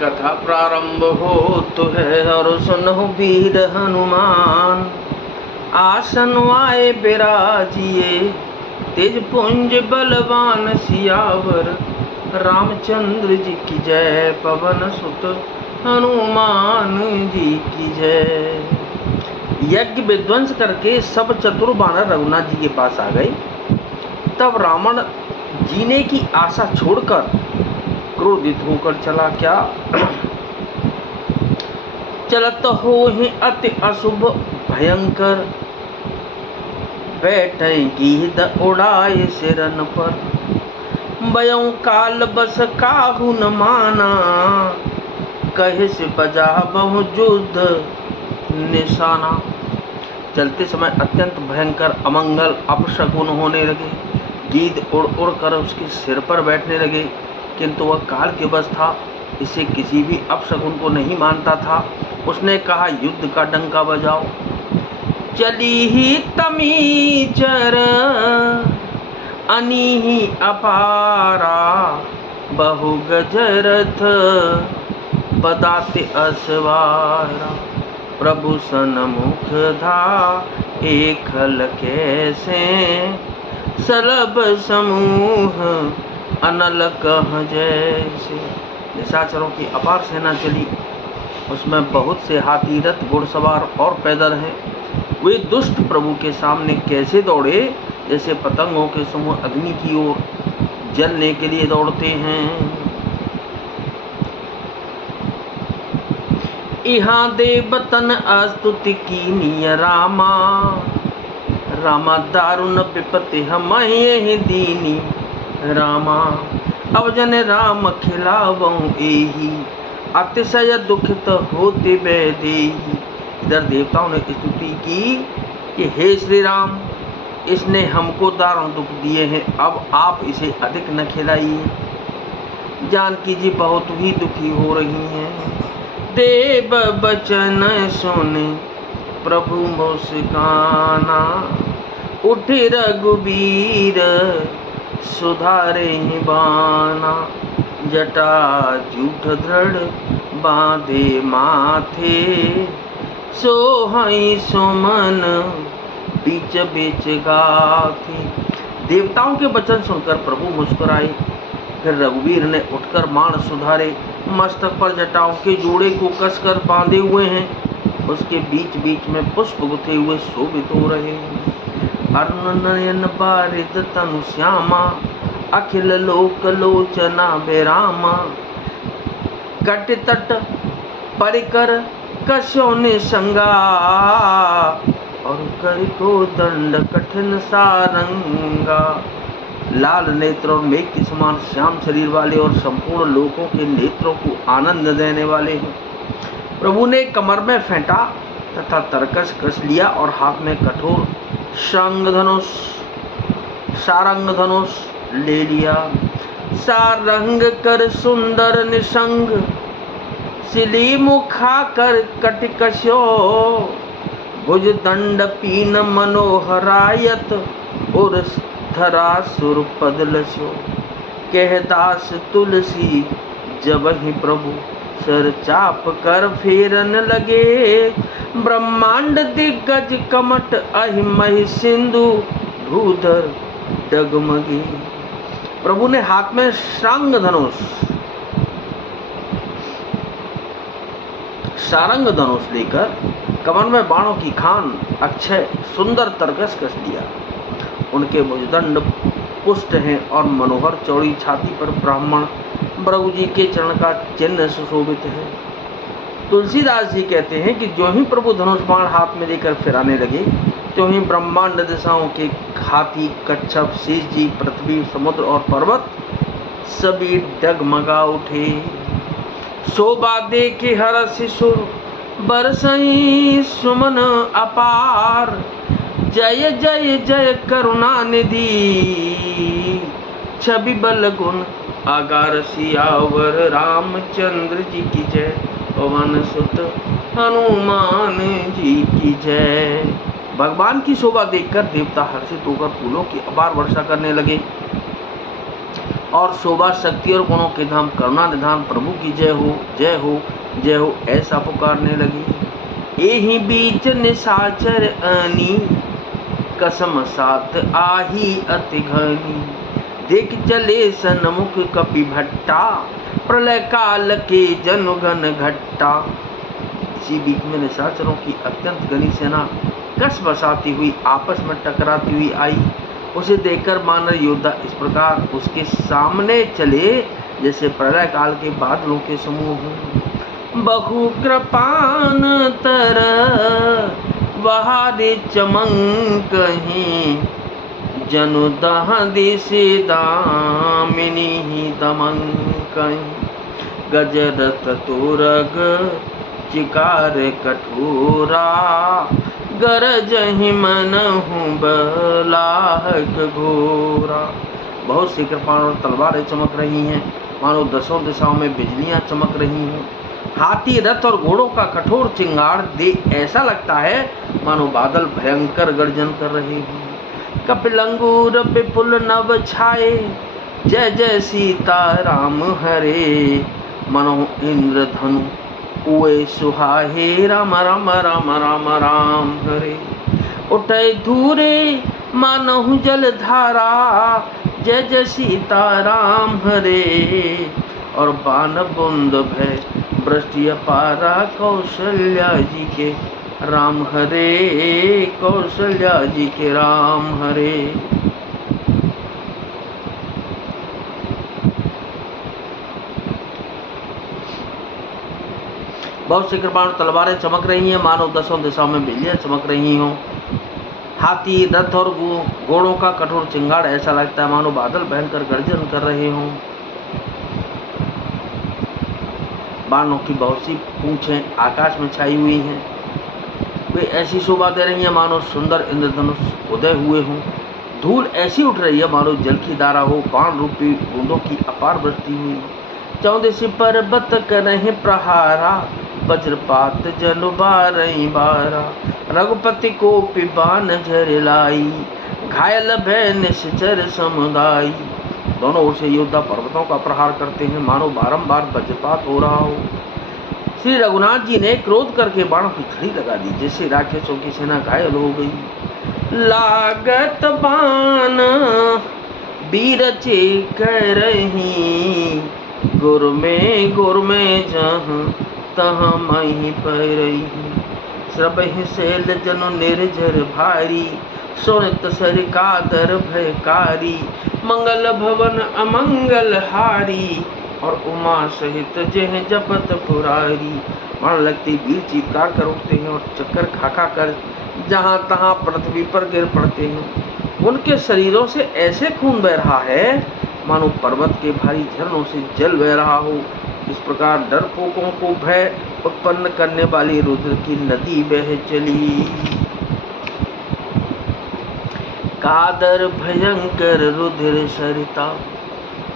कथा प्रारंभ हो तो है और सुनो वीर हनुमान। आसन आए बिराजिए तेज पुंज बलवान सियावर। रामचंद्र जी की जय पवन सुत हनुमान जी की जय। यज्ञ विध्वंस करके सब चतुर बानर रघुनाथ जी के पास आ गए। तब रावण जीने की आशा छोड़कर क्रोधित होकर चला क्या चलत हो ही अति अशुभ भयंकर। बैठे गीध उड़ाए सिरन पर। बयं काल बस काहू न माना। कहे से बजा बहु युद्ध निशाना। चलते समय अत्यंत भयंकर अमंगल अपशकुन होने लगे। गीध उड़ उड़ कर उसके सिर पर बैठने लगे, किंतु वह काल के बस था, इसे किसी भी अपशकुन को नहीं मानता था। उसने कहा, युद्ध का डंका बजाओ। चली ही तमीचर अनीहि अपारा। बहु गजरथ बदाते असवारा। प्रभु सन्मुख धा एकल कैसे। सलभ समूह अनल कह जैसे। निशाचरों की अपार सेना चली, उसमें बहुत से हाथी रथ घुड़सवार और पैदल हैं। वे दुष्ट प्रभु के सामने कैसे दौड़े, जैसे पतंगों के समूह अग्नि की ओर जलने के लिए दौड़ते हैं। यहाँ देवतन स्तुति कीनिय रामा। रामा दारुण विपत्ति हम ही दीनी रामा। अब जन राम खिलावऊं एही। अतिशय दुखित होते बैदेही। इधर देवताओं ने स्तुति की कि हे श्री राम, इसने हमको दारुण दुख दिए हैं, अब आप इसे अधिक न खिलाइए। जानकी जी बहुत ही दुखी हो रही हैं। देव बचन सुने प्रभु मुस्काना। उठे रघुबीर सुधारे बाना। जटा जूठ दृढ़ बांधे माथे। सोहई सुमन बीच बीच गाथे। देवताओं के वचन सुनकर प्रभु मुस्कुराए। फिर रघुवीर ने उठकर बाण सुधारे। मस्तक पर जटाओं के जोड़े को कसकर बांधे हुए हैं। उसके बीच बीच में पुष्प गुथे हुए शोभित हो रहे हैं। अरुण नयन बारिद तनु श्यामा। अखिल लोक लोचना बेरामा। कट तट परिकर कस्यो निसंगा। और कर को दंड कठिन सारंगा। लाल नेत्र और मेघ के समान श्याम शरीर वाले और संपूर्ण लोकों के नेत्रों को आनंद देने वाले हैं। प्रभु ने कमर में फेंटा तथा तरकस कस लिया और हाथ में कठोर सारंग धनुष ले लिया। सारंग कर सुंदर निसंग। सिली मुखा कर कटिकस्यो। भुज दंड पीन मनोहरायत। और धरा सुर पदलस्यो। कह दास तुलसी जब ही प्रभु सर चाप कर फेरन लगे। ब्रह्मांड दिग्गज कमट अहिमहि सिंधु भूधर डगमगे। प्रभु ने हाथ में सारंग धनुष लेकर कमर में बाणों की खान अक्षय सुंदर तरकस कस लिया। उनके भुजदंड पुष्ट हैं और मनोहर चौड़ी छाती पर ब्राह्मण प्रभु जी के चरण का चिन्ह सुशोभित है। तुलसीदास जी कहते हैं कि जो ही प्रभु धनुष बाण हाथ में लेकर फिराने लगे, त्यों ही ब्रह्मांड दिशाओं के हाथी, कच्छप, शेष जी, पृथ्वी, समुद्र और पर्वत सभी डगमगा उठे। शोभा देखे हर्षि सुर बरसई सुमन अपार। जय जय जय करुणा निधि। छवि बल गुण आगार सियावर। रामचंद्र जी की जय पवन सुत हनुमान जी की जय। भगवान की शोभा देखकर देवता हर्षित होकर फूलों की अपार वर्षा करने लगे। और शोभा शक्ति और गुणों के धाम करुणा निधान प्रभु की जय हो जय हो जय हो ऐसा पुकारने लगी। एहि बीच निशाचर आनी कसम साथ आही अति घनी। देख चले सन्मुख कपि भट्टा प्रलय काल के जनुगन घट्टा। इसी बीच में निशाचरों की अत्यंत घनी सेना कस बसाती हुई आपस में टकराती हुई आई। उसे देखकर वानर योद्धा इस प्रकार उसके सामने चले जैसे प्रलय काल के बादलों के समूह हों। बहु कृपान तर बहारे चमंक जनु दह दिशे दामिनी दमंक। गजरथ तुरग चिकार कठोरा गरजहि मनहु बलाहक घोरा। बहुत सी कृपाण और तलवारें चमक रही हैं, मानो दसों दिशाओं में बिजलियां चमक रही हैं। हाथी रथ और घोड़ों का कठोर चिंगार दे ऐसा लगता है मानो बादल भयंकर गर्जन कर रहे हैं। कपिलंगूर विपुल नभ छाए जय जय सीता राम हरे। मनो इंद्रधनु उए सुहाए राम राम राम राम राम हरे। उठे धूरे मानहु जल धारा जय जय सीता राम हरे। और बाण बुंद भय वृष्टि अपारा कौशल्या जी के राम हरे कौशल्या जी के राम हरे। बहुत सी कृपाण तलवारें चमक रही हैं, मानो दसों दिशाओं में बिजलियां चमक रही हों। हाथी रथ और घोड़ों का कठोर चिंगाड़ ऐसा लगता है मानो बादल भयंकर गर्जन कर रहे हों। बाणों की बहुत सी पूंछें आकाश में छाई हुई हैं, वे ऐसी शोभा दे रही हैं मानो सुंदर इंद्रधनुष उदय हुए हों। धूल ऐसी उठ रही है मानो जल की धारा हो, बाण रूपी बूंदों की अपार वृष्टि हुई। चौदसी पर्वत करहि प्रहारा वज्रपात जल बारही बारा। रघुपति को पिबान झर लाई घायल भय निश्चर समुदाय। दोनों ओर से योद्धा पर्वतों का प्रहार करते हैं मानो बारंबार वज्रपात हो रहा हो। श्री रघुनाथ जी ने क्रोध करके बाणों की छड़ी लगा दी, जिससे राक्षसों की सेना घायल हो गई। लागत बाण वीर चे करही गुर में जहाँ तहाँ मही पैरही। श्रबहि शैल जनु निर्जर भारी सुनित सर कादर भयकारी। मंगल भवन अमंगल हारी और उमा सहित जह जपत पुरारी। वहां लगते वीर चीत्कार कर उठते हैं और चक्कर खा खा कर जहां तहां पृथ्वी पर गिर पड़ते हैं। उनके शरीरों से ऐसे खून बह रहा है मानो पर्वत के भारी झरनों से जल बह रहा हो। इस प्रकार डरपोकों को भय उत्पन्न करने वाली रुद्र की नदी बह चली। कादर भयंकर रुद्र सरिता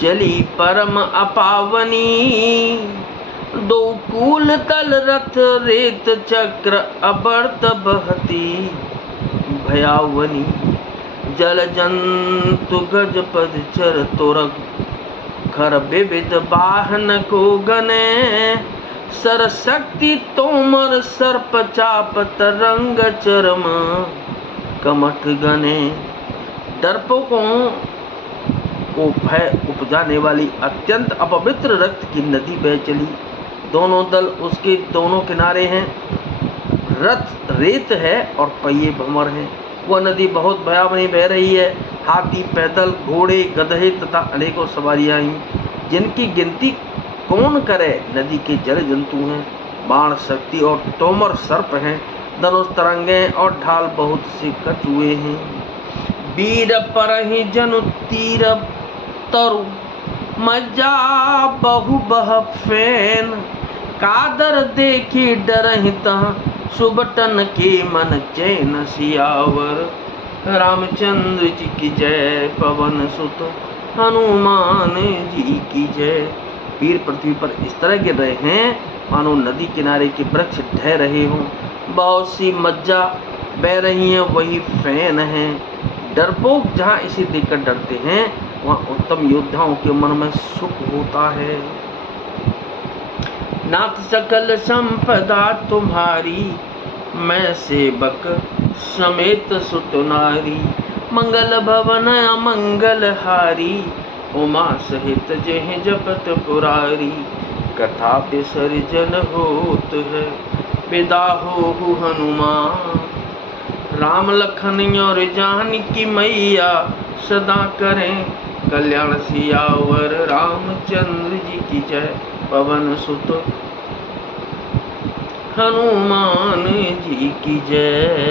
चली परम अपावनी। दो कूल तल रथ रेत चक्र अबर्त बहती भयावनी। जल जंतु गजपद चर तुरग खर विविध वाहन को गने। सरशक्ति तोमर सर्प चाप तरंग चरम कमठ गने। डरपोकों को भय उपजाने वाली अत्यंत अपवित्र रक्त की नदी बह चली। दोनों दल उसके दोनों किनारे हैं, रथ रेत है और पहिए भंवर हैं। वह नदी बहुत भयावनी बह रही है। हाथी पैदल घोड़े गधे तथा अनेकों सवारियां आई, जिनकी गिनती कौन करे। नदी के जल जंतु हैं, बाण शक्ति और तोमर सर्प हैं, धनुष तरंगे और ढाल बहुत से कछुए हैं। वीर परहि जनु तीर तरु मजा बहु बह फेन। कादर देखी डरहि तह सुबटन के मन चैन सियावर। रामचंद्र जी की जय पवन सुत हनुमान जी की जय। वीर पृथ्वी पर इस तरह गिर रहे हैं मानो नदी किनारे के वृक्ष ढह रहे हों। बहुत सी मज्जा बह रही हैं, वही फैन हैं। डरपोक जहाँ इसे देखकर डरते हैं वहाँ उत्तम योद्धाओं के मन में सुख होता है। नाथ सकल संपदा तुम्हारी, मैं सेवक समेत सुत नारी। मंगल भवन अमंगल हारी, उमा सहित जेह जपत पुरारी। कथा विसर्जन होत है, विदा हो हनुमान। राम लखन और जानकी मैया, सदा करें कल्याण सियावर रामचंद्र जी की जय। पवन सुत हनुमान जी की जय।